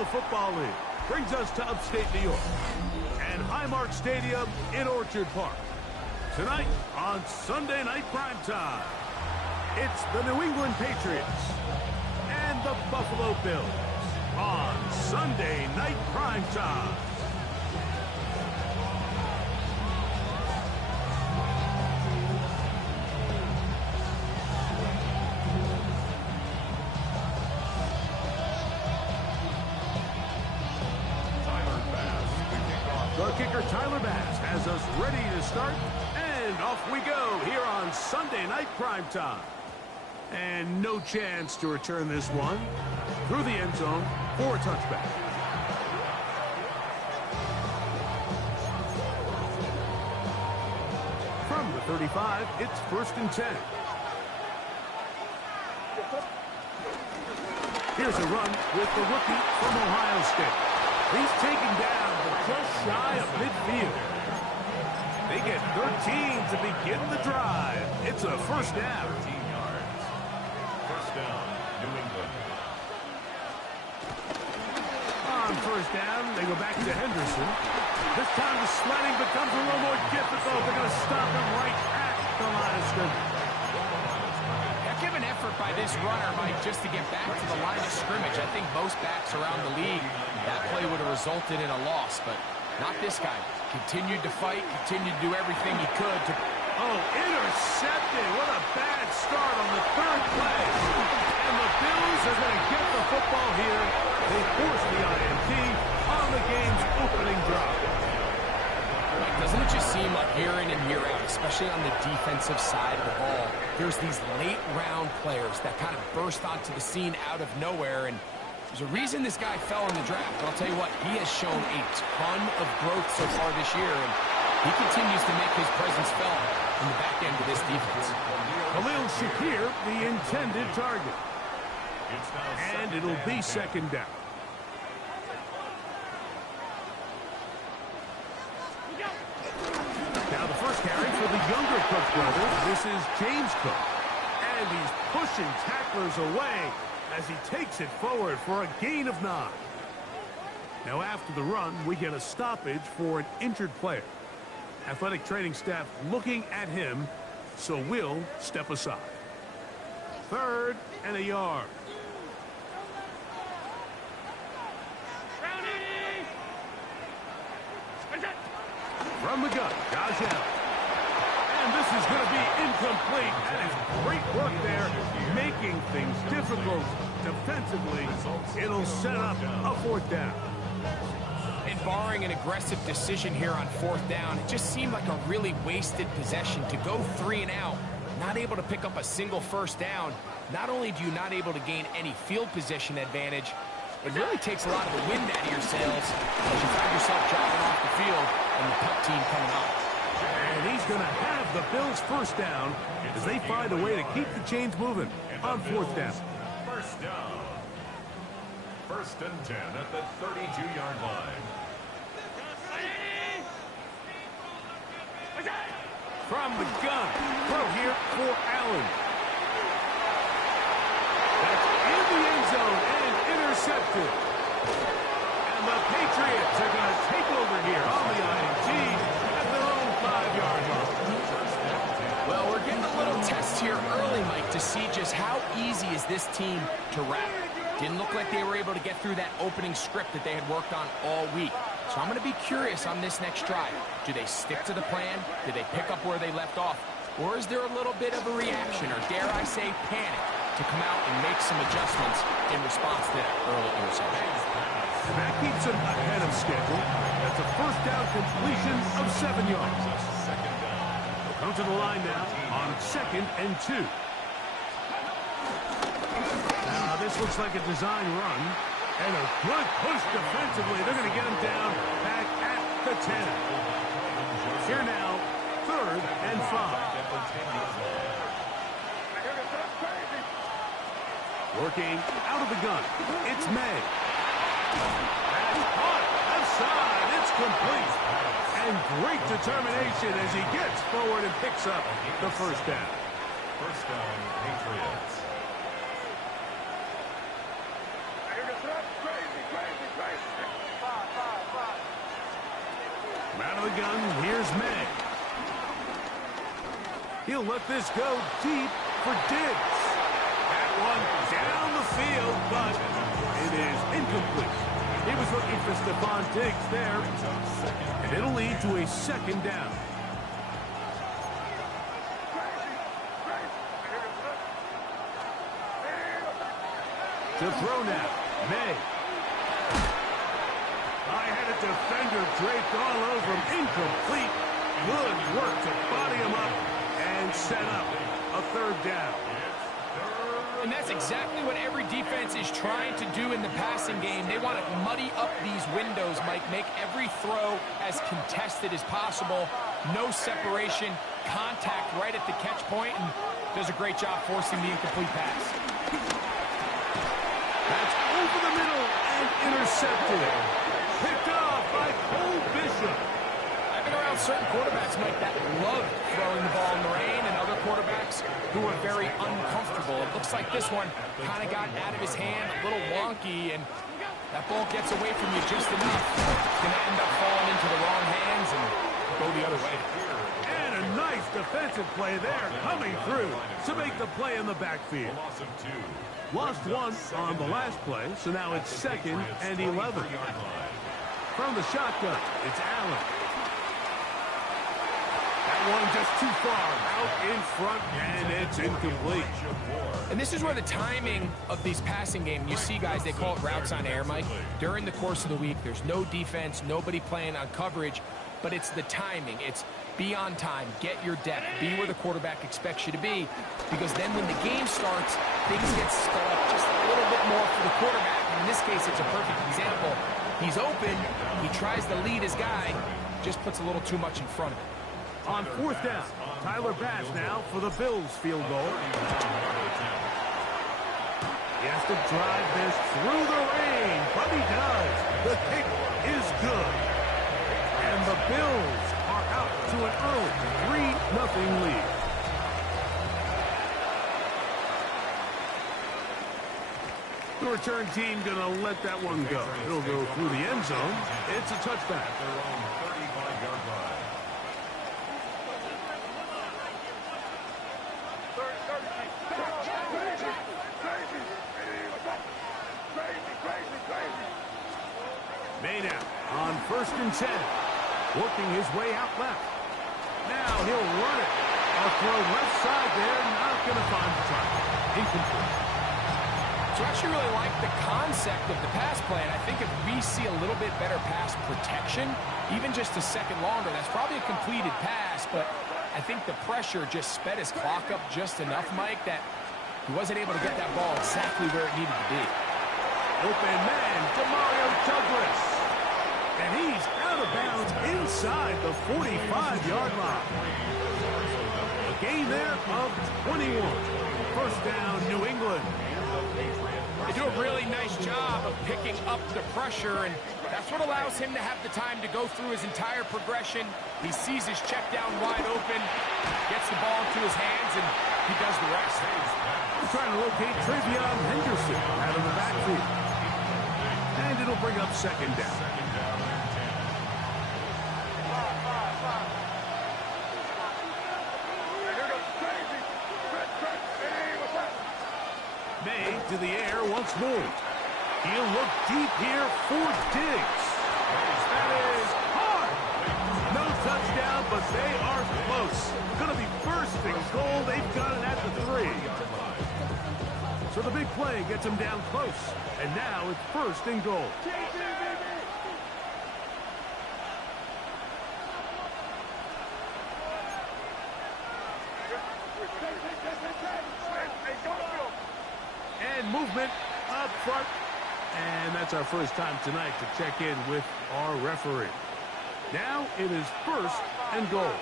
National Football League brings us to upstate New York and Highmark Stadium in Orchard Park. Tonight on Sunday Night Primetime, it's the New England Patriots and the Buffalo Bills on Sunday Night Primetime. The kicker, Tyler Bass, has us ready to start, and off we go here on Sunday Night Primetime. And no chance to return this one through the end zone for a touchback. From the 35, it's 1st and 10. Here's a run with the rookie from Ohio State. He's taken down, but just shy of midfield. They get 13 to begin the drive. It's a first down. 13 yards. First down, New England. On first down, they go back to Henderson. This time the sledding becomes a little more difficult. They're going to stop him right at the line of scrimmage. Heck of an effort by this runner, Mike, just to get back to the line of scrimmage. I think most backs around the league, that play would have resulted in a loss, but not this guy. Continued to fight, continued to do everything he could to... Oh, intercepted. What a bad start on the third play. And the Bills are going to get the football here. They force the INT on the game's opening drive. Mike, doesn't it just seem like year in and year out, especially on the defensive side of the ball, there's these late-round players that kind of burst onto the scene out of nowhere, and there's a reason this guy fell in the draft, but I'll tell you what, he has shown a ton of growth so far this year, and he continues to make his presence felt in the back end of this defense. Khalil Shakir, the intended target. And it'll be second down. Now the first carry for the younger Cook brothers. This is James Cook. And he's pushing tacklers away as he takes it forward for a gain of 9. Now after the run, we get a stoppage for an injured player. Athletic training staff looking at him, so we'll step aside. 3rd and a yard. From the gun, Josh Allen. And this is going to be incomplete. That is great work there, making things difficult defensively. It'll set up a 4th down. And barring an aggressive decision here on 4th down, it just seemed like a really wasted possession to go 3 and out, not able to pick up a single first down. Not only do you not able to gain any field position advantage, it really takes a lot of the wind out of your sails as you find yourself driving off the field and the punt team coming up. And he's going to have the Bills' first down as they find a way to keep the chains moving on 4th down. First down. 1st and 10 at the 32-yard line. From the gun, throw here for Allen. That's in the end zone and intercepted. And the Patriots are going to take over here on the INT at their own 5-yard line. Well, we're getting a little test here early, Mike, to see just how easy is this team to wrap. Didn't look like they were able to get through that opening script that they had worked on all week. So I'm going to be curious on this next drive. Do they stick to the plan? Do they pick up where they left off? Or is there a little bit of a reaction, or dare I say panic, to come out and make some adjustments in response to that early interception? And that keeps them ahead of schedule. That's a first down completion of 7 yards. They'll come to the line now on 2nd and 2. Now this looks like a design run. And a good push defensively. They're going to get him down back at the 10. Here now, 3rd and 5. Working out of the gun. It's May. That's caught. Left side. It's complete. And great determination as he gets forward and picks up the first down. First down, Patriots. shotgun. Here's May. He'll let this go deep for Diggs. That one down the field, but it is incomplete. He was looking for Stephon Diggs there, and it'll lead to a second down. To throw now, May. I had a defender draped all over him. Incomplete. Good work to body him up and set up a third down. And that's exactly what every defense is trying to do in the passing game. They want to muddy up these windows, Mike, make every throw as contested as possible. No separation, contact right at the catch point, and does a great job forcing the incomplete pass. That's over the middle and intercepted. Picked off by Cole Bishop. I've been around certain quarterbacks, Mike, that love throwing the ball in the rain, and other quarterbacks who are very uncomfortable. It looks like this one kind of got out of his hand, a little wonky, and that ball gets away from you just enough. It's going to end up falling into the wrong hands and go the other way. And a nice defensive play there coming through to make the play in the backfield. Lost one on the last play, so now it's 2nd and 11. From the shotgun, it's Allen. That one just too far out in front, and it's incomplete. And this is where the timing of these passing game, you see guys, they call it routes on air, Mike. During the course of the week, there's no defense, nobody playing on coverage, but it's the timing. It's be on time, get your depth, be where the quarterback expects you to be, because then when the game starts, things get sped up just a little bit more for the quarterback. In this case, it's a perfect example. He's open, he tries to lead his guy, just puts a little too much in front of him. On 4th down, Tyler Bass now for the Bills field goal. He has to drive this through the rain, but he does. The kick is good. And the Bills are out to an early 3-0 lead. The return team going to let that one go. It'll go through the end zone. It's a touchback. May now on 1st and 10. Working his way out left. Now he'll run it. A throw left side there. Not going to find the target. Incomplete. So I actually really like the concept of the pass play, and I think if we see a little bit better pass protection, even just a second longer, that's probably a completed pass, but I think the pressure just sped his clock up just enough, Mike, that he wasn't able to get that ball exactly where it needed to be. Open man, Demario Douglas. And he's out of bounds inside the 45-yard line. A gain there of 21. 1st down, New England. They do a really nice job of picking up the pressure, and that's what allows him to have the time to go through his entire progression. He sees his check down wide open, gets the ball into his hands, and he does the rest. We're trying to locate Travion Henderson out of the backfield. And it'll bring up 2nd down. May to the air once more. He'll look deep here for Diggs. That is hard. No touchdown, but they are close. Going to be 1st and goal. They've got it at the 3. So the big play gets him down close. And now it's 1st and goal. And movement up front. And that's our first time tonight to check in with our referee. Now it is 1st and goal.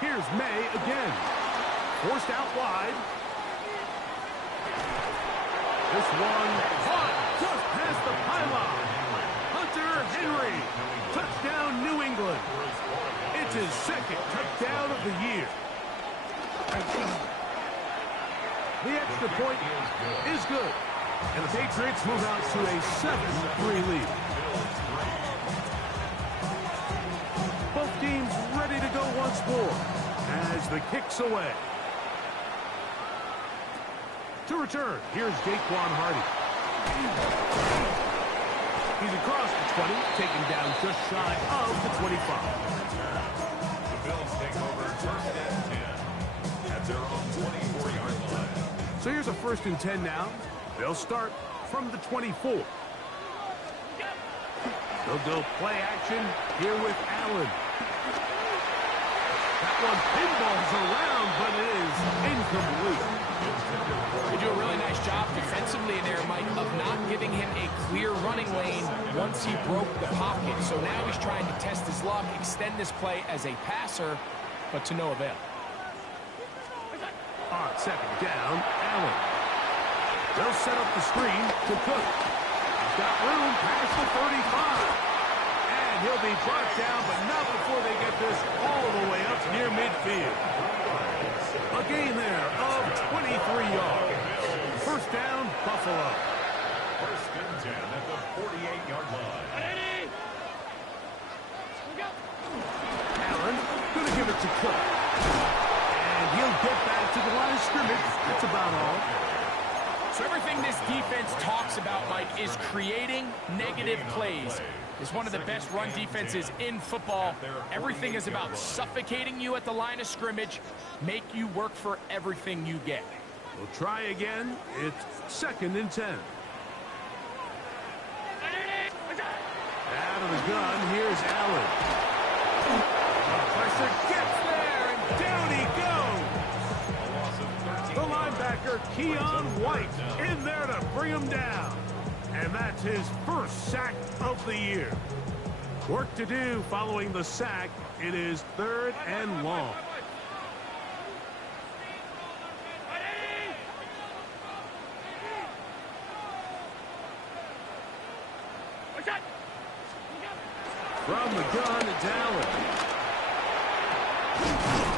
Here's May again. Forced out wide. This one caught just past the pylon. Hunter Henry. Touchdown, New England. It's his 2nd touchdown of the year. The extra point is good. And the Patriots move out to a 7-3 lead. Both teams ready to go once more as the kick's away. To return, here's Jaquan Hardy. He's across the 20, taken down just shy of the 25. The Bills take over first and 10 at their own 24-yard line. So here's a 1st and 10 now. They'll start from the 24. They'll go play action here with Allen. That one pinballs around, but it is incomplete. They do a really nice job defensively in there, Mike, of not giving him a clear running lane once he broke the pocket. So now he's trying to test his luck, extend this play as a passer, but to no avail. On 2nd down, Allen. They'll set up the screen to Cook. He's got room past the 35. And he'll be brought down, but not before they get this all the way up near midfield. A gain there of 23 yards. 1st down, Buffalo. 1st and 10 at the 48-yard line. Allen going to give it to Cook. And he'll get back to the line of scrimmage. That's about all. So everything this defense talks about, Mike, is creating negative plays. It's one of the best run defenses in football. Everything is about suffocating you at the line of scrimmage, make you work for everything you get. We'll try again. It's 2nd and 10. Out of the gun, here's Allen. Pressure gets there, and down he goes. The linebacker, Keon White, in there to bring him down. And that's his 1st sack of the year. Work to do following the sack. It is 3rd and long. From the gun, it's Allen.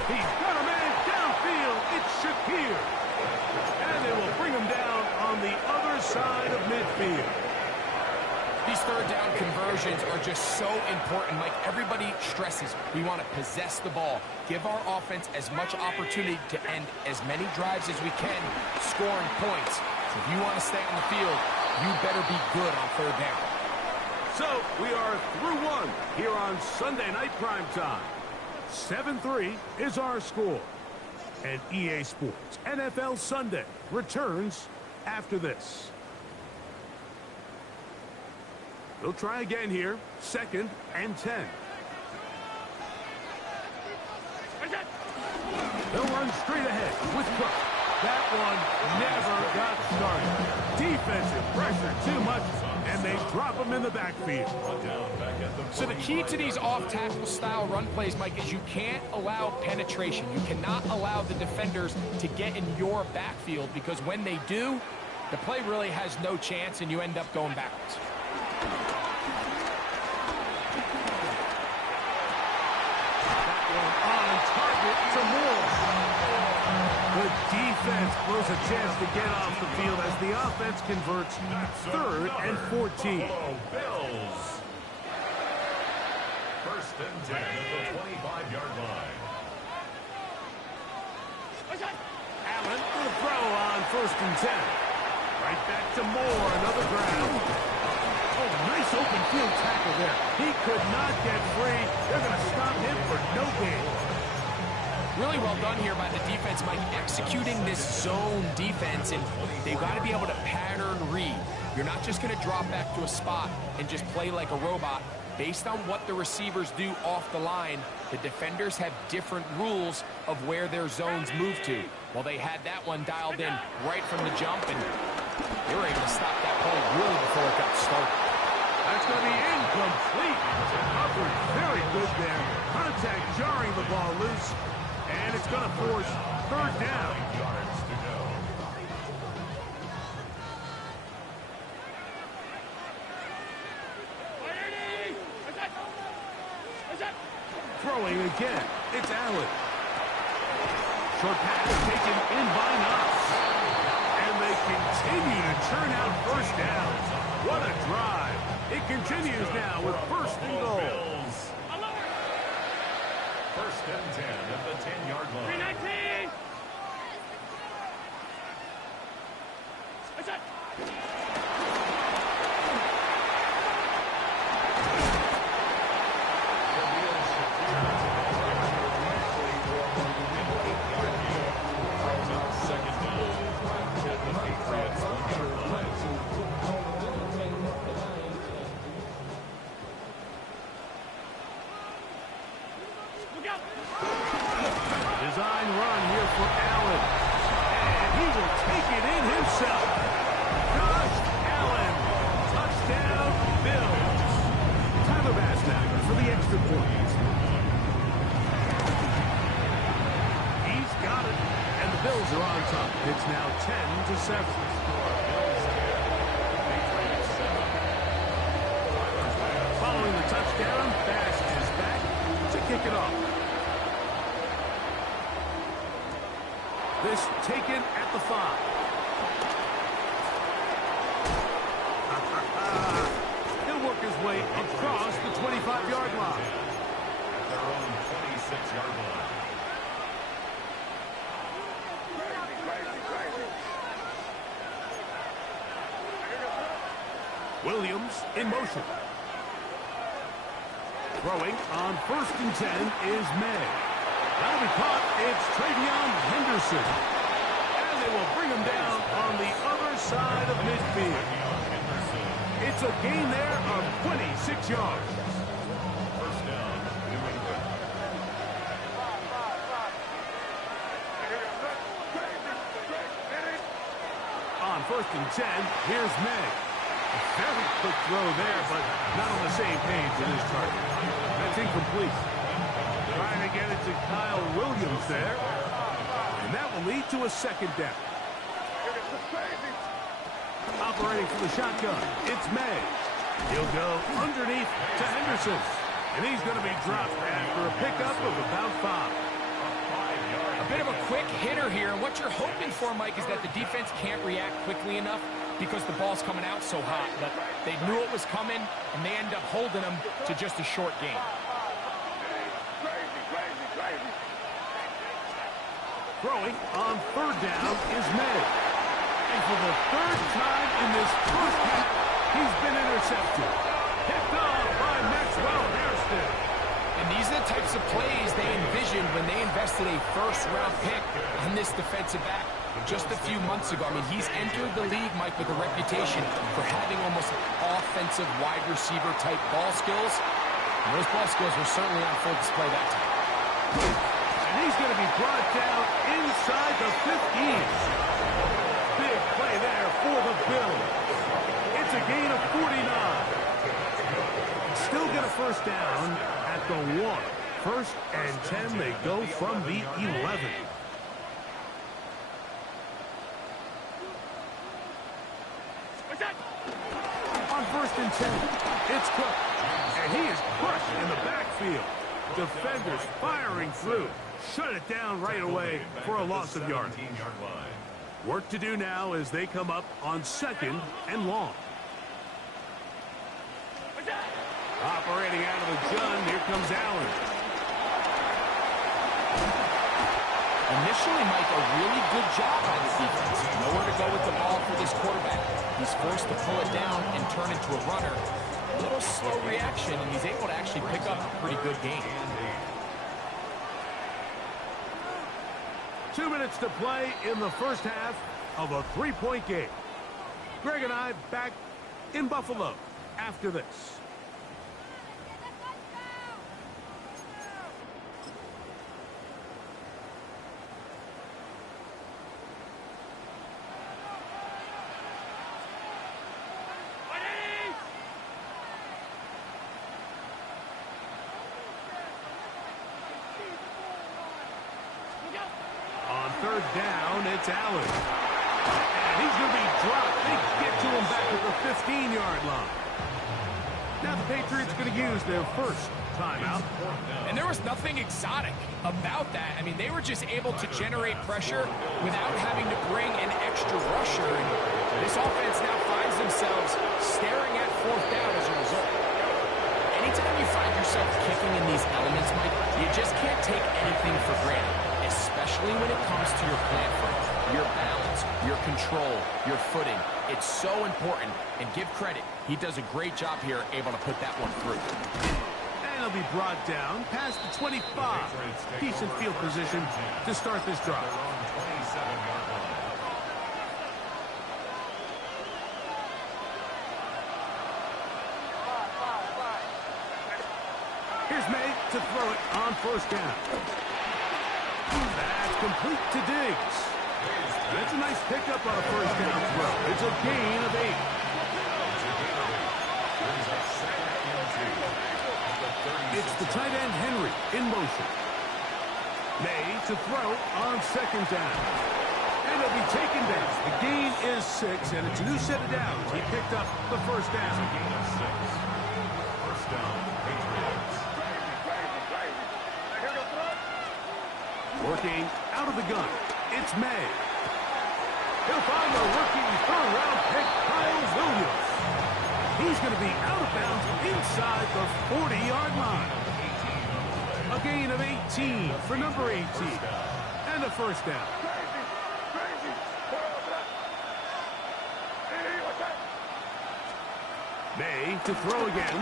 He's got a man downfield. It's Shakir. And they will bring him down on the other side of midfield. These 3rd down conversions are just so important. Mike, everybody stresses we want to possess the ball, give our offense as much opportunity to end as many drives as we can, scoring points. So if you want to stay on the field, you better be good on 3rd down. So we are through one here on Sunday Night Primetime. 7-3 is our score. And EA Sports NFL Sunday returns after this. They'll try again here. 2nd and 10. They'll run straight ahead with Cook. That one never got started. Defensive pressure too much, and they drop him in the backfield. So the key to these off-tackle style run plays, Mike, is you can't allow penetration. You cannot allow the defenders to get in your backfield, because when they do, the play really has no chance, and you end up going backwards. On target to Moore. The defense blows a chance to get off the field as the offense converts 3rd and 14. Bills. 1st and 10 at the 25-yard line. Allen will throw on 1st and 10. Right back to Moore, another ground. Oh, nice open field tackle there. He could not get free. They're going to stop him for no gain. Really well done here by the defense, Mike, executing this zone defense, and they've got to be able to pattern read. You're not just going to drop back to a spot and just play like a robot. Based on what the receivers do off the line, the defenders have different rules of where their zones move to. Well, they had that one dialed in right from the jump, and they were able to stop that play really before it got started. That's going to be incomplete. Hubbard, very good there. Contact jarring the ball loose. And it's going to force 3rd down. 9 yards to go. Throwing again. It's Allen. Short pass taken in by Knox. And they continue to churn out first downs. What a drive. It continues now with first and goal. First and 10 at the 10-yard line. 319! That's it! Design run here for Allen. And he will take it in himself. Josh Allen. Touchdown, Bills. Tyler Bass now for the extra point. He's got it. And the Bills are on top. It's now 10-7. Following the touchdown, Bass is back to kick it off. This taken at the 5. He'll work his way across the 25-yard line. At their own 26-yard line. Williams in motion. Throwing on first and 10 is May. That'll be caught. It's Travion Henderson. And they will bring him down on the other side of midfield. It's a gain there of 26 yards. First down, New England. On first and 10, here's May. A very quick throw there, but not on the same page with his target. That's incomplete. Trying to get it to Kyle Williams there. And that will lead to a second down. Operating for the shotgun, it's May. He'll go underneath to Henderson. And he's going to be dropped after a pickup of about 5. A bit of a quick hitter here. And what you're hoping for, Mike, is that the defense can't react quickly enough because the ball's coming out so hot. But they knew it was coming, and they end up holding them to just a short game. Throwing on third down is May. And for the third time in this first half, he's been intercepted. Picked off by Maxwell Hairston. And these are the types of plays they envisioned when they invested a first-round pick on this defensive back just a few months ago. I mean, he's entered the league, Mike, with a reputation for having almost offensive wide receiver type ball skills. And those ball skills were certainly on full display that time. And he's going to be brought down inside the 15. Big play there for the Bills. It's a gain of 49. Still get a first down at the 1. First and 10, they go from the 11. On first and 10, it's Cook. And he is crushed in the backfield. Defenders firing through. Shut it down right away for a loss of yardage. Work to do now as they come up on second and long. Operating out of the gun, here comes Allen. Initially, Mike, a really good job by the defense. Nowhere to go with the ball for this quarterback. He's forced to pull it down and turn into a runner. A little slow reaction, and he's able to actually pick up a pretty good game. 2 minutes to play in the first half of a 3-point game. Greg and I back in Buffalo after this. On third down, it's Allen. And he's going to be dropped. They get to him back at the 15-yard line. Now the Patriots going to use their first timeout. And there was nothing exotic about that. I mean, they were just able to generate pressure without having to bring an extra rusher. And this offense now finds themselves staring at fourth down as a result. Anytime you find yourself kicking in these elements, Mike, you just can't take anything for granted, especially when it comes to your plant frame, your balance, your control, your footing. It's so important, and give credit. He does a great job here, able to put that one through. And he'll be brought down past the 25. Decent field position to start this drive. Here's May to throw it on first down. That's complete to Diggs. That's a nice pickup on a first down throw. It's a gain of 8. It's the tight end Henry in motion. May to throw on second down. And he'll be taken down. The gain is 6, and it's a new set of downs. He picked up the first down. Gain of 6. First down, Patriots. Working out of the gun. It's May. He'll find the rookie third-round pick, Kyle Williams. He's going to be out of bounds inside the 40-yard line. A gain of 18 for number 18. And a first down. May to throw again.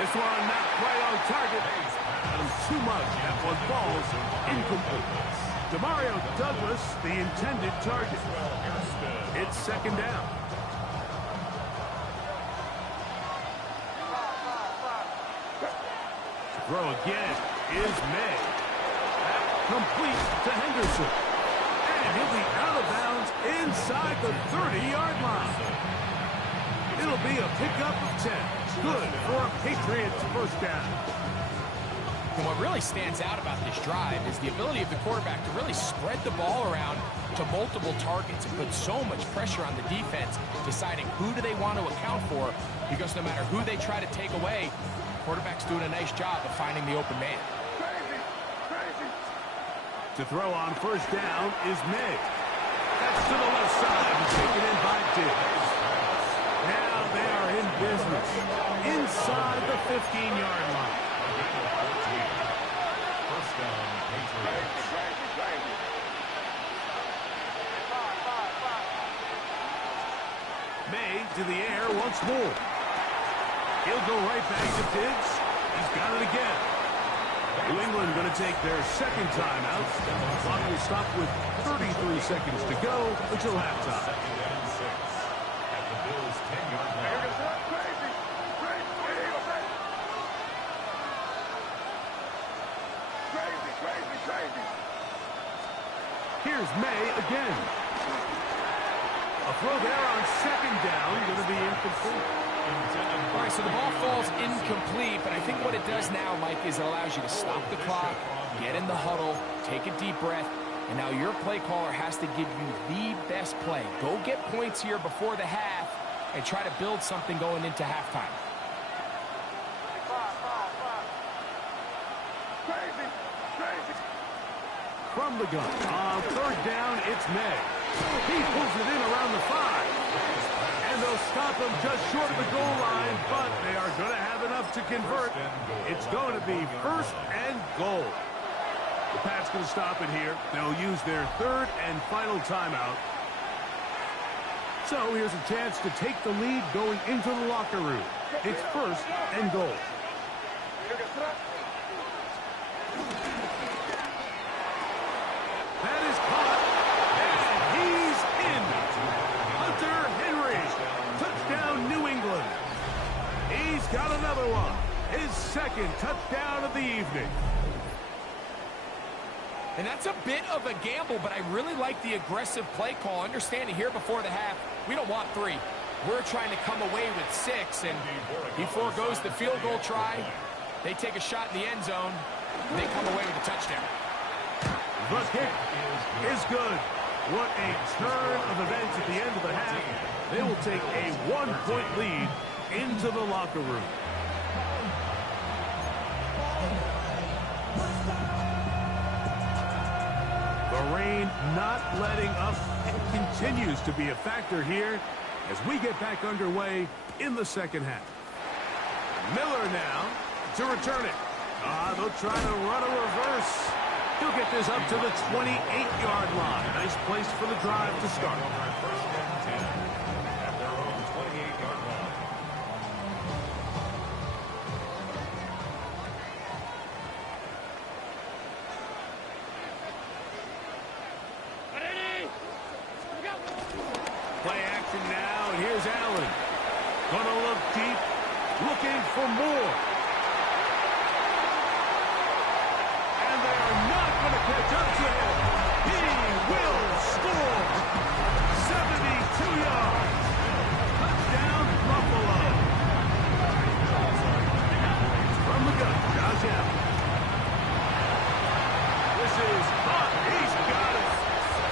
This one not quite on target. Too much. That one falls incomplete. Demario Douglas, the intended target. It's second down. Throw again is May. Complete to Henderson. And he'll be out of bounds inside the 30-yard line. It'll be a pickup of 10. Good for a Patriots first down. And what really stands out about this drive is the ability of the quarterback to really spread the ball around to multiple targets and put so much pressure on the defense, deciding who do they want to account for, because no matter who they try to take away, the quarterback's doing a nice job of finding the open man. To throw on first down is May. That's to the left side, taken in by Diggs. Now they are in business inside the 15-yard line. First down, Patriots. May to the air once more. He'll go right back to Diggs. He's got it again. New England going to take their second timeout. Clock will stop with 33 seconds to go until halftime. Second and 6 at the Bills' 10-yard line. Here's May again. A throw there on second down, going to be incomplete. All right, so the ball falls incomplete, but I think what it does now, Mike, is it allows you to stop the clock, get in the huddle, take a deep breath, and now your play caller has to give you the best play. Go get points here before the half and try to build something going into halftime. From the gun, on third down, it's May. He pulls it in around the 5. And they'll stop him just short of the goal line, but they are going to have enough to convert. It's going to be first and goal. The Pats going to stop it here. They'll use their third and final timeout. So here's a chance to take the lead going into the locker room. It's first and goal. That is caught, and he's in. Hunter Henry, touchdown New England. He's got another one, his second touchdown of the evening. And that's a bit of a gamble, but I really like the aggressive play call. Understanding here before the half, we don't want 3. We're trying to come away with 6, and he forgoes the field goal try. They take a shot in the end zone, and they come away with a touchdown. The kick is good. What a turn of events at the end of the half. They will take a 1-point lead into the locker room. The rain not letting up and continues to be a factor here as we get back underway in the second half. Miller now to return it. They'll try to run a reverse. He'll get this up to the 28-yard line. Nice place for the drive to start. First and 10 at their own 28-yard line. Ready? Go. Play action now, and here's Allen. Gonna look deep, looking for more. And they are not gonna catch up to him. He will score. 72 yards. Touchdown, Buffalo. From the gun, Josh Allen. This is hot. He's got it.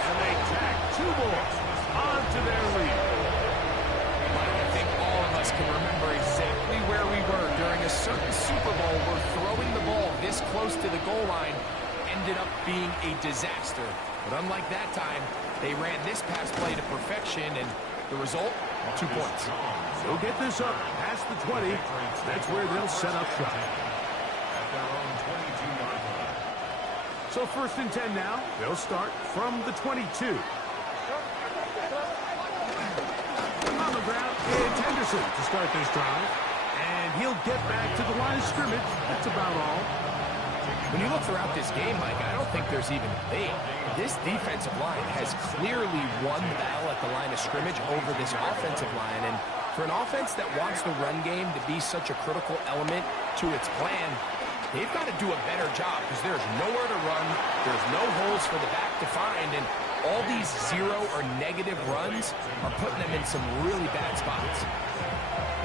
And they tack 2 more onto their lead. I think all of us can remember exactly where we were during a certain Super Bowl where throwing the ball this close to the goal line ended up being a disaster. But unlike that time, they ran this pass play to perfection, and the result, 2 points. They'll get this up past the 20. That's where they'll set up shop. At their own 22-yard line. So first and 10 now. They'll start from the 22. On the ground, it's Henderson to start this drive. And he'll get back to the line of scrimmage. That's about all. When you look throughout this game, Mike, I don't think there's even a debate. This defensive line has clearly won the battle at the line of scrimmage over this offensive line. And for an offense that wants the run game to be such a critical element to its plan, they've got to do a better job because there's nowhere to run. There's no holes for the back to find. And all these 0 or negative runs are putting them in some really bad spots.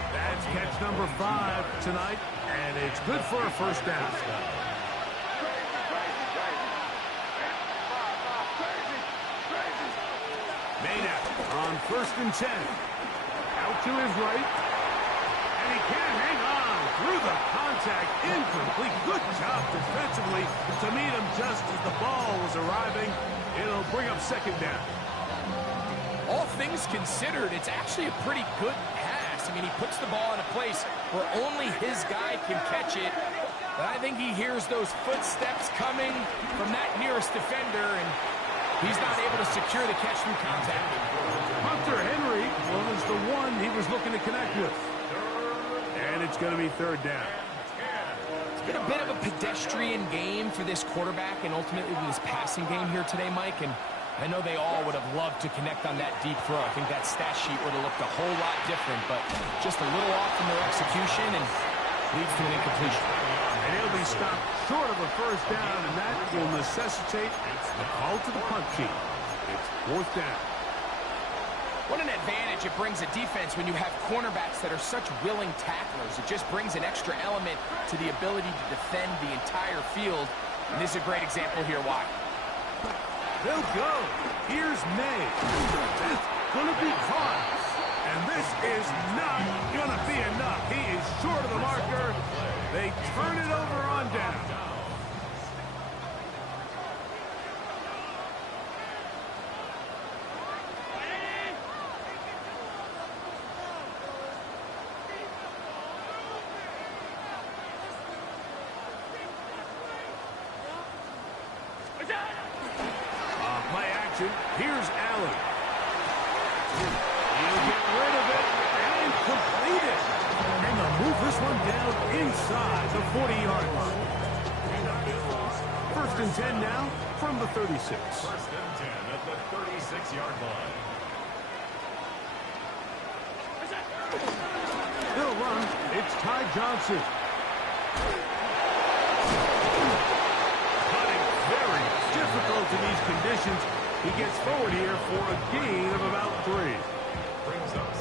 That's catch number 5 tonight. And it's good for a first down. Maynard on first and 10. Out to his right. And he can't hang on through the contact. Incomplete. Good job defensively to meet him just as the ball was arriving. It'll bring up second down. All things considered, it's actually a pretty good pass. I mean, he puts the ball in a place where only his guy can catch it. But I think he hears those footsteps coming from that nearest defender, and he's not able to secure the catch through contact. Hunter Henry was the one he was looking to connect with. And it's going to be third down. It's been a bit of a pedestrian game for this quarterback and ultimately this passing game here today, Mike. And I know they all would have loved to connect on that deep throw. I think that stat sheet would have looked a whole lot different, but just a little off from their execution and leads to an incompletion. And he'll be stopped short of a first down, and that will necessitate a call to the punt team. It's fourth down. What an advantage it brings a defense when you have cornerbacks that are such willing tacklers. It just brings an extra element to the ability to defend the entire field. And this is a great example here why. They'll go. Here's May. That's going to be caught. And this is not going to be enough. He is short of the marker. They turn it over on down. Play action. Here's Allen. He'll get rid of it and complete it. And they'll move this one down inside the 40-yard line. First and 10 now from the 36. First and 10 at the 36-yard line. They'll run. It's Ty Johnson. Cutting very difficult in these conditions. He gets forward here for a gain of about 3.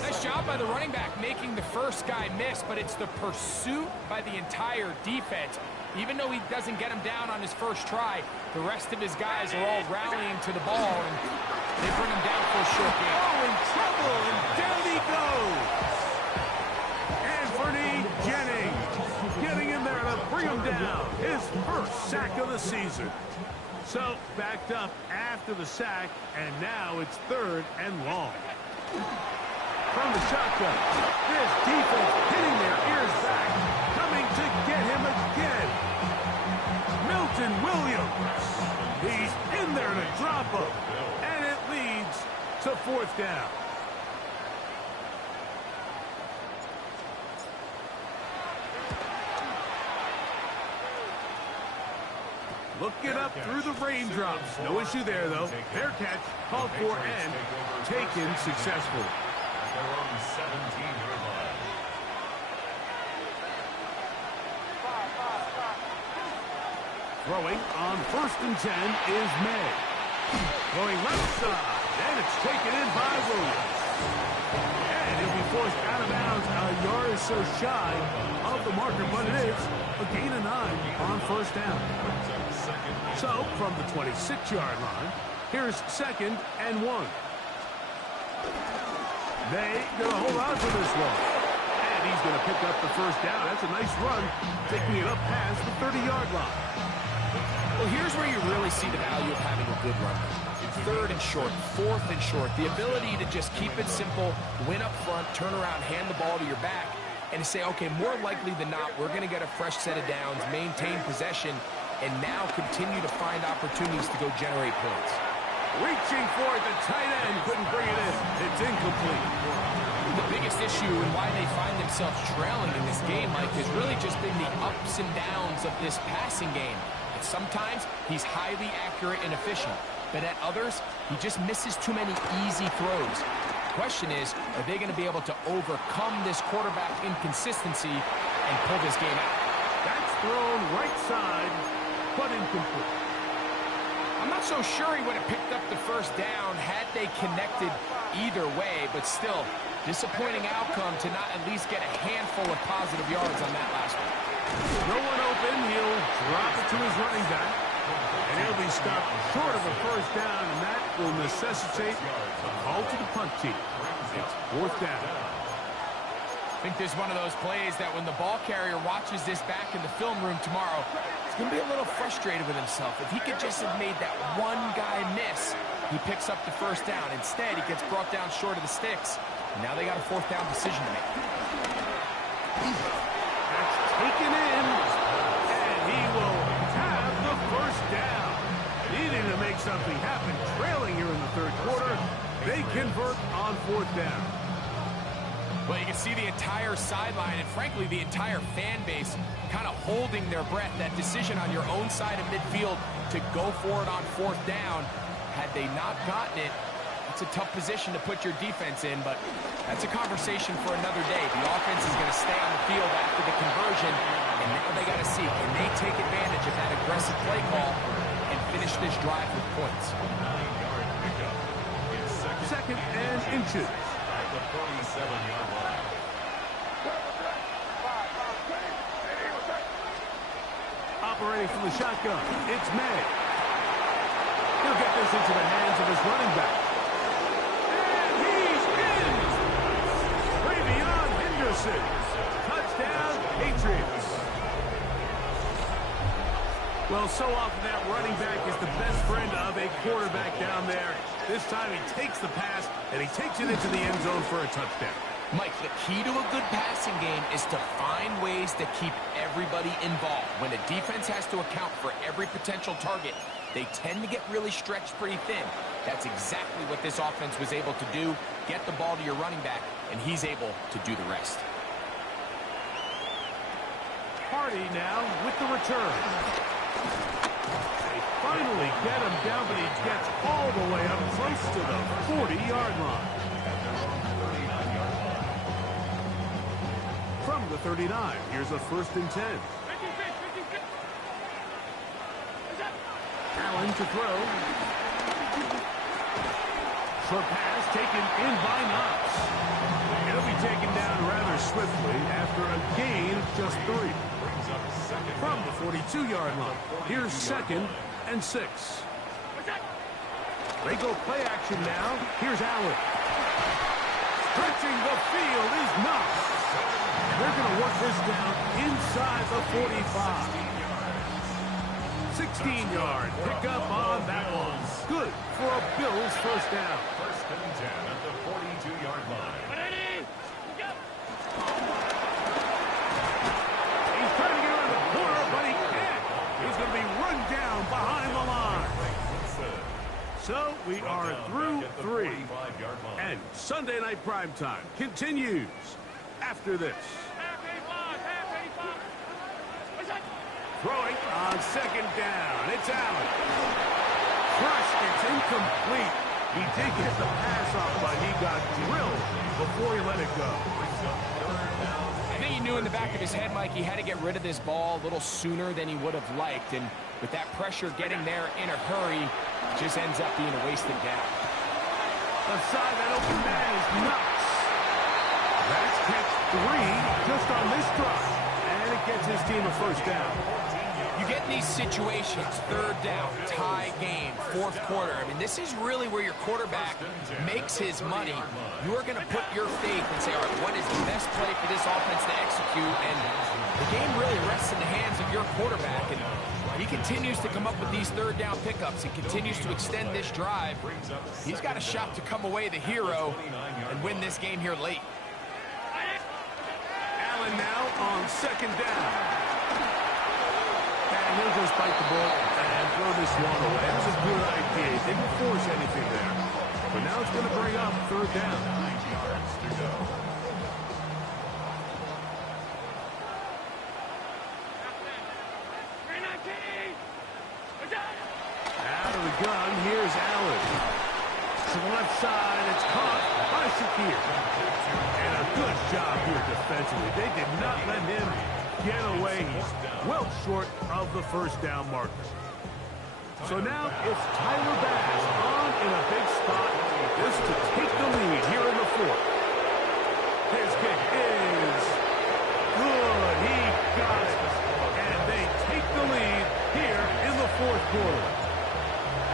Nice job by the running back making the first guy miss, but it's the pursuit by the entire defense. Even though he doesn't get him down on his first try, the rest of his guys are all rallying to the ball, and they bring him down for a short game. Oh, in trouble, and down he goes. his first sack of the season. So, backed up after the sack, and now it's 3rd and long. From the shotgun, this defense hitting their ears back, coming to get him again. Milton Williams, he's in there to drop him, and it leads to 4th down. Looking up through the raindrops. No issue there, though. Fair catch, called for, and taken successfully. Throwing on 1st and 10 is May. Going left side, and it's taken in by Williams. And he'll be forced out of bounds a yard or so shy of the marker, but it is a gain of 9 on 1st down. So, from the 26-yard line, here's 2nd and 1. They gonna hold on to this one. And he's gonna pick up the 1st down. That's a nice run, taking it up past the 30-yard line. Well, here's where you really see the value of having a good run. 3rd and short, 4th and short. The ability to just keep it simple, win up front, turn around, hand the ball to your back, and say, okay, more likely than not, we're going to get a fresh set of downs, maintain possession, and now continue to find opportunities to go generate points. Reaching for it, the tight end couldn't bring it in. It's incomplete. The biggest issue and why they find themselves trailing in this game, Mike, has really just been the ups and downs of this passing game. And sometimes he's highly accurate and efficient, but at others, he just misses too many easy throws. The question is, are they going to be able to overcome this quarterback inconsistency and pull this game out? That's thrown right side, but incomplete. I'm not so sure he would have picked up the 1st down had they connected either way, but still, disappointing outcome to not at least get a handful of positive yards on that last one. No one open, he'll drop it to his running back, and he'll be stopped short of a 1st down, and that will necessitate a call to the punt team. It's 4th down. I think this is one of those plays that when the ball carrier watches this back in the film room tomorrow, he's going to be a little frustrated with himself. If he could just have made that one guy miss, he picks up the 1st down. Instead, he gets brought down short of the sticks. And now they got a 4th down decision to make. That's taken in, and he will have the 1st down. Needing to make something happen, trailing here in the 3rd quarter. They convert on 4th down. Well, you can see the entire sideline and, frankly, the entire fan base kind of holding their breath. That decision on your own side of midfield to go for it on 4th down, had they not gotten it, it's a tough position to put your defense in, but that's a conversation for another day. The offense is going to stay on the field after the conversion, and now they got to see, can they take advantage of that aggressive play call and finish this drive with points? 2nd and inches. The 47-yard line. Operating from the shotgun, it's May. He'll get this into the hands of his running back. And he's in! Ravion Henderson. Touchdown, Patriots. Well, so often that running back is the best friend of a quarterback down there. This time he takes the pass, and he takes it into the end zone for a touchdown. Mike, the key to a good passing game is to find ways to keep everybody involved. When a defense has to account for every potential target, they tend to get really stretched pretty thin. That's exactly what this offense was able to do. Get the ball to your running back, and he's able to do the rest. Hardy now with the return. They finally get him down, but he gets all the way up close to the 40-yard line. From the 39, here's a 1st and 10. Allen to throw. Short pass taken in by Knox. He'll be taken down rather swiftly after a gain of just 3. From the 42-yard line, here's 2nd and 6. They go play action now. Here's Allen. Stretching the field is Knox. They're going to work this down inside the 45. 16-yard pickup on that one. Good for a Bills first down. First and 10 at the 42-yard line. He's trying to get around the corner, but he can't. He's going to be run down behind the line. So we are through 3. And Sunday Night Primetime continues after this. Throwing on second down. It's Allen. First, it's incomplete. He did get the pass off, but he got drilled before he let it go. I think he knew in the back of his head, Mike, he had to get rid of this ball a little sooner than he would have liked. And with that pressure getting there in a hurry, it just ends up being a wasted down. Aside that open man is nuts. That's catch 3 just on this drive. And it gets his team a first down. You get in these situations, third down, tie game, fourth quarter. I mean, this is really where your quarterback makes his money. You're going to put your faith and say, all right, what is the best play for this offense to execute? And the game really rests in the hands of your quarterback. And he continues to come up with these third down pickups and continues to extend this drive. He's got a shot to come away the hero and win this game here late. Allen now on second down. And he'll just bite the ball and throw this one away. That was a good idea. He didn't force anything there. But now it's going to bring up third down. 9 yards to go. Out of the gun, here's Allen. To the left side, it's caught by Shakir. And a good job here defensively. They did not let him get away. He's well short of the first down marker. So now it's Tyler Bass on in a big spot. This to take the lead here in the fourth. His kick is good. He got it. And they take the lead here in the fourth quarter.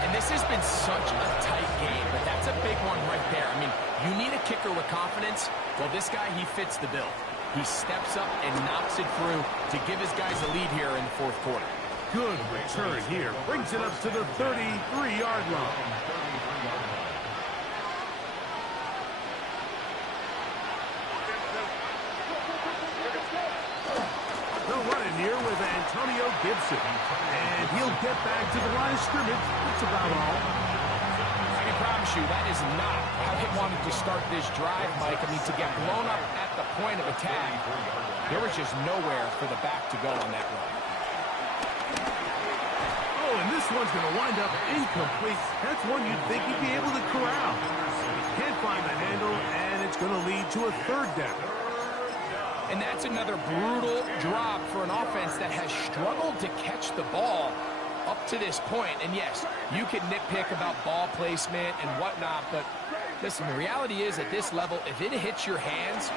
And this has been such a tight game, but that's a big one right there. I mean, you need a kicker with confidence. Well, this guy, he fits the bill. He steps up and knocks it through to give his guys a lead here in the fourth quarter. Good return here. Brings it up to the 33-yard line. They'll run in here with Antonio Gibson. And he'll get back to the line of scrimmage. That's about all. I can promise you that is not how he wanted to start this drive, Mike. I mean, to get blown up at the point of attack, there was just nowhere for the back to go on that run. Oh, and this one's going to wind up incomplete. That's one you'd think he'd be able to corral. Can't find the handle, and it's going to lead to a third down. And that's another brutal drop for an offense that has struggled to catch the ball up to this point. And yes, you can nitpick about ball placement and whatnot, but listen, the reality is at this level, if it hits your hands,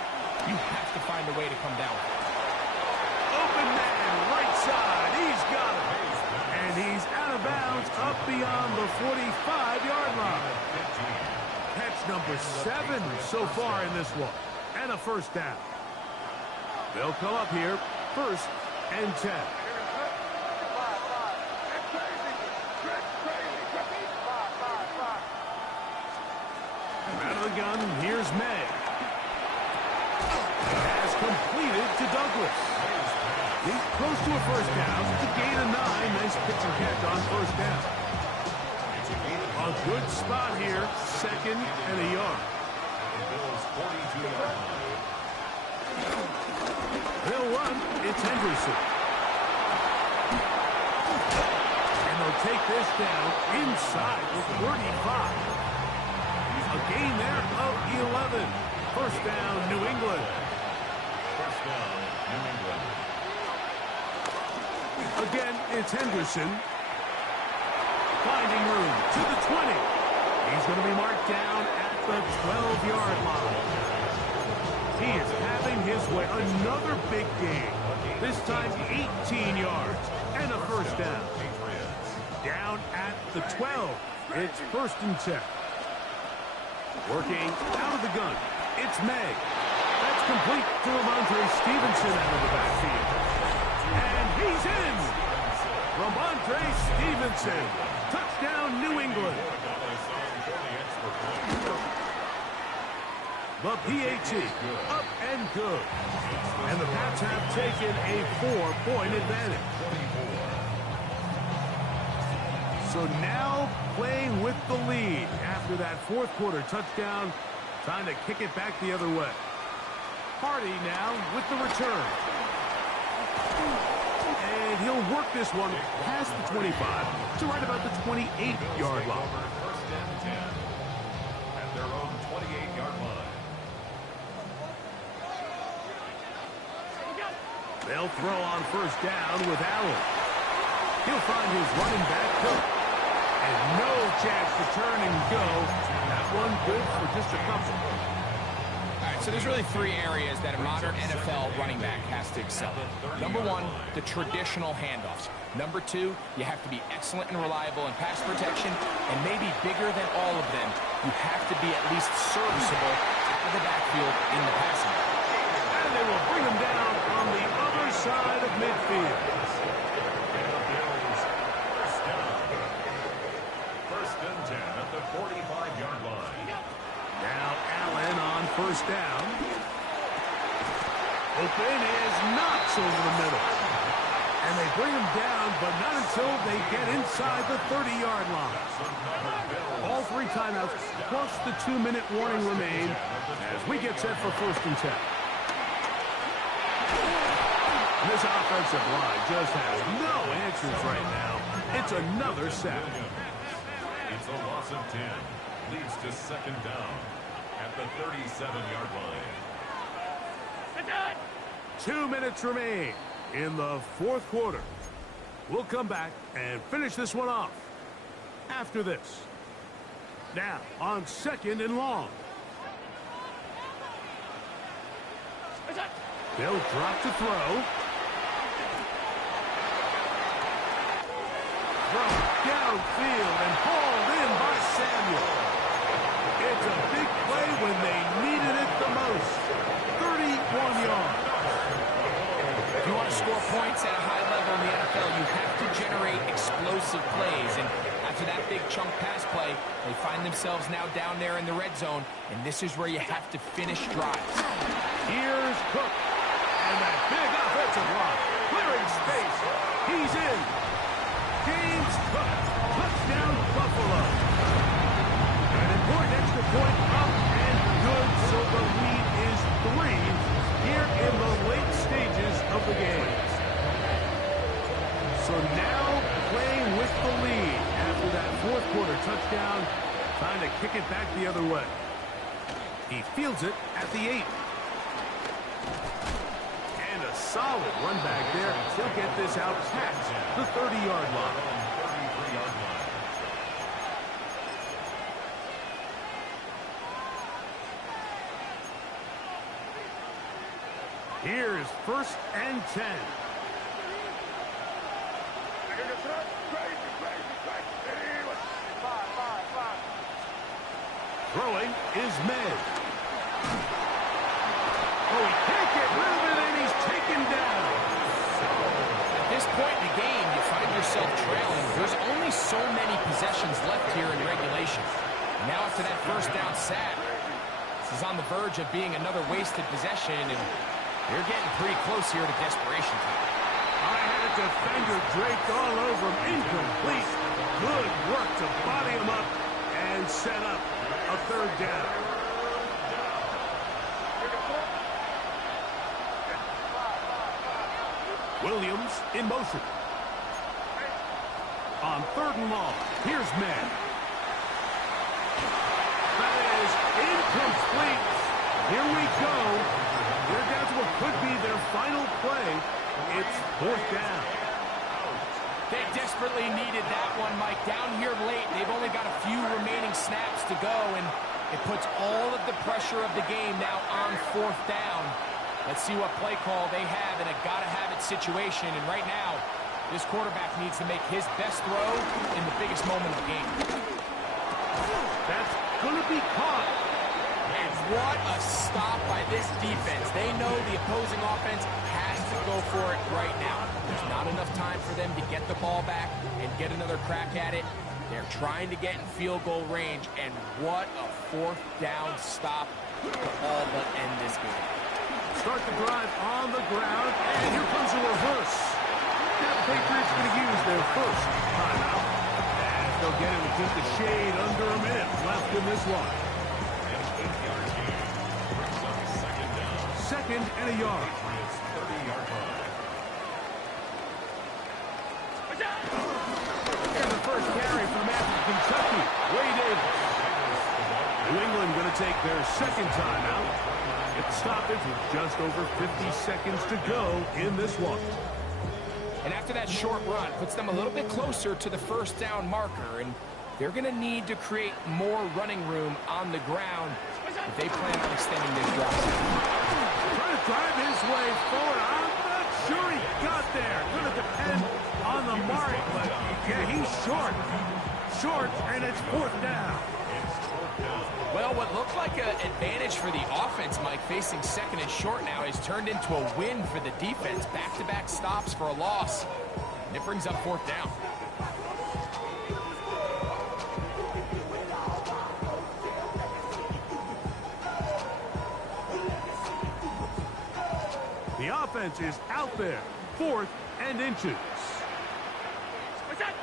you have to find a way to come down with it. Open man, right side. He's got it. And he's out of bounds up beyond the 45-yard line. Catch number 7 so far in this one. And a first down. They'll come up here, first and 10. Out of the gun, here's May. Has completed to Douglas. He's close to a first down. It's a gain of 9. Nice pitch and catch on first down. A good spot here, second and a yard. They'll run. It's Henderson. And they'll take this down inside the 35. A gain there of 11. First down, New England. First down, New England. Again, it's Henderson. Finding room to the 20. He's going to be marked down at the 12-yard line. He is having his way. Another big game. This time 18 yards and a first down. Down at the 12. It's first and 10. Working out of the gun. It's May. That's complete to Ramondre Stevenson out of the backfield. And he's in. Ramondre Stevenson. Touchdown, New England. The PAT, up and good. And the Pats have taken a 4-point advantage. So now playing with the lead after that fourth quarter touchdown, trying to kick it back the other way. Hardy now with the return. And he'll work this one past the 25 to right about the 28-yard line. First and 10 at their own 28-yard line. They'll throw on first down with Allen. He'll find his running back Cook. And no chance to turn and go. That one good for just a couple. All right, so there's really three areas that a modern NFL running back has to excel in. Number one, the traditional handoffs. Number two, you have to be excellent and reliable in pass protection. And maybe bigger than all of them, you have to be at least serviceable out of the backfield in the passing game. And they will bring him down on the other side of midfield. First and 10 at the 45-yard line. Now Allen on first down. Open is knocks over the middle. And they bring him down, but not until they get inside the 30-yard line. All three timeouts plus the 2-minute warning remain as we get set for first and 10. This offensive line just has no answers right now. It's another sack. It's a loss of 10. Leads to second down at the 37-yard line. 2 minutes remain in the fourth quarter. We'll come back and finish this one off after this. Now on second and long. They'll drop to throw. Throw downfield and hauled in by Samuel. It's a big play when they needed it the most. 31 yards. If you want to score points at a high level in the NFL, you have to generate explosive plays. And after that big chunk pass play, they find themselves now down there in the red zone. And this is where you have to finish drives. Here's Cook. And that big offensive line. Clearing space. He's in. James Cook. Touchdown, Buffalo. An important extra point up and good, so the lead is 3 here in the late stages of the game. So now playing with the lead after that fourth quarter touchdown, trying to kick it back the other way. He fields it at the 8. And a solid run back there. He'll get this out past the 30-yard line. Here's first and 10. Throwing is Med. Oh, he can't get rid of it, and he's taken down. At this point in the game, you find yourself trailing. There's only so many possessions left here in regulation. Now after that first down sack, this is on the verge of being another wasted possession, and they're getting pretty close here to desperation time. I had a defender draped all over him. Incomplete. Good work to body him up and set up a third down. Williams in motion. On third and long, here's Mann. That is incomplete. Here we go. They're down to what could be their final play. It's fourth down. They desperately needed that one, Mike. Down here late, they've only got a few remaining snaps to go, and it puts all of the pressure of the game now on fourth down. Let's see what play call they have in a gotta-have-it situation. And right now, this quarterback needs to make his best throw in the biggest moment of the game. That's going to be caught. And what a stop by this defense. They know the opposing offense has to go for it right now. There's not enough time for them to get the ball back and get another crack at it. They're trying to get in field goal range, and what a fourth down stop to all but end this game. Start the drive on the ground, and here comes a reverse. Now the Patriots going to use their first timeout. And they'll get it with just a shade under a minute left in this one. Second and a yard. It's 30-yard line. And the first carry for the Mavs of Kentucky, Wade Davis. New England going to take their second timeout. Get the stoppage with just over 50 seconds to go in this one. And after that short run, puts them a little bit closer to the first down marker, and they're going to need to create more running room on the ground if they plan on extending this drive. Trying to drive his way forward. I'm not sure he got there. Going to depend on the mark, but yeah, he's short. Short, and it's fourth down. Well, what looked like an advantage for the offense, Mike, facing second and short now, has turned into a win for the defense. Back-to-back stops for a loss. And it brings up fourth down. The offense is out there. Fourth and inches. Now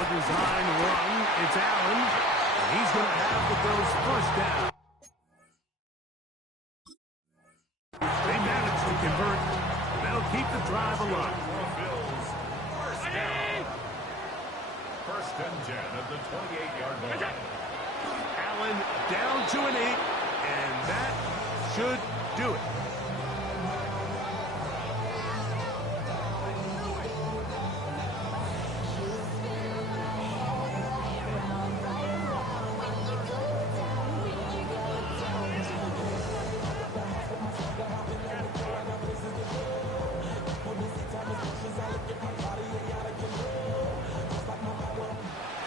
a design run. It's Allen. He's going to have the Bills first down. They managed to convert. That'll keep the drive alive. Bills first down. First and 10 at the 28-yard line. Allen down to an 8, and that should do it.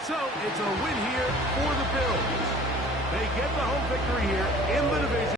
So it's a win here for the Bills. They get the home victory here in the division.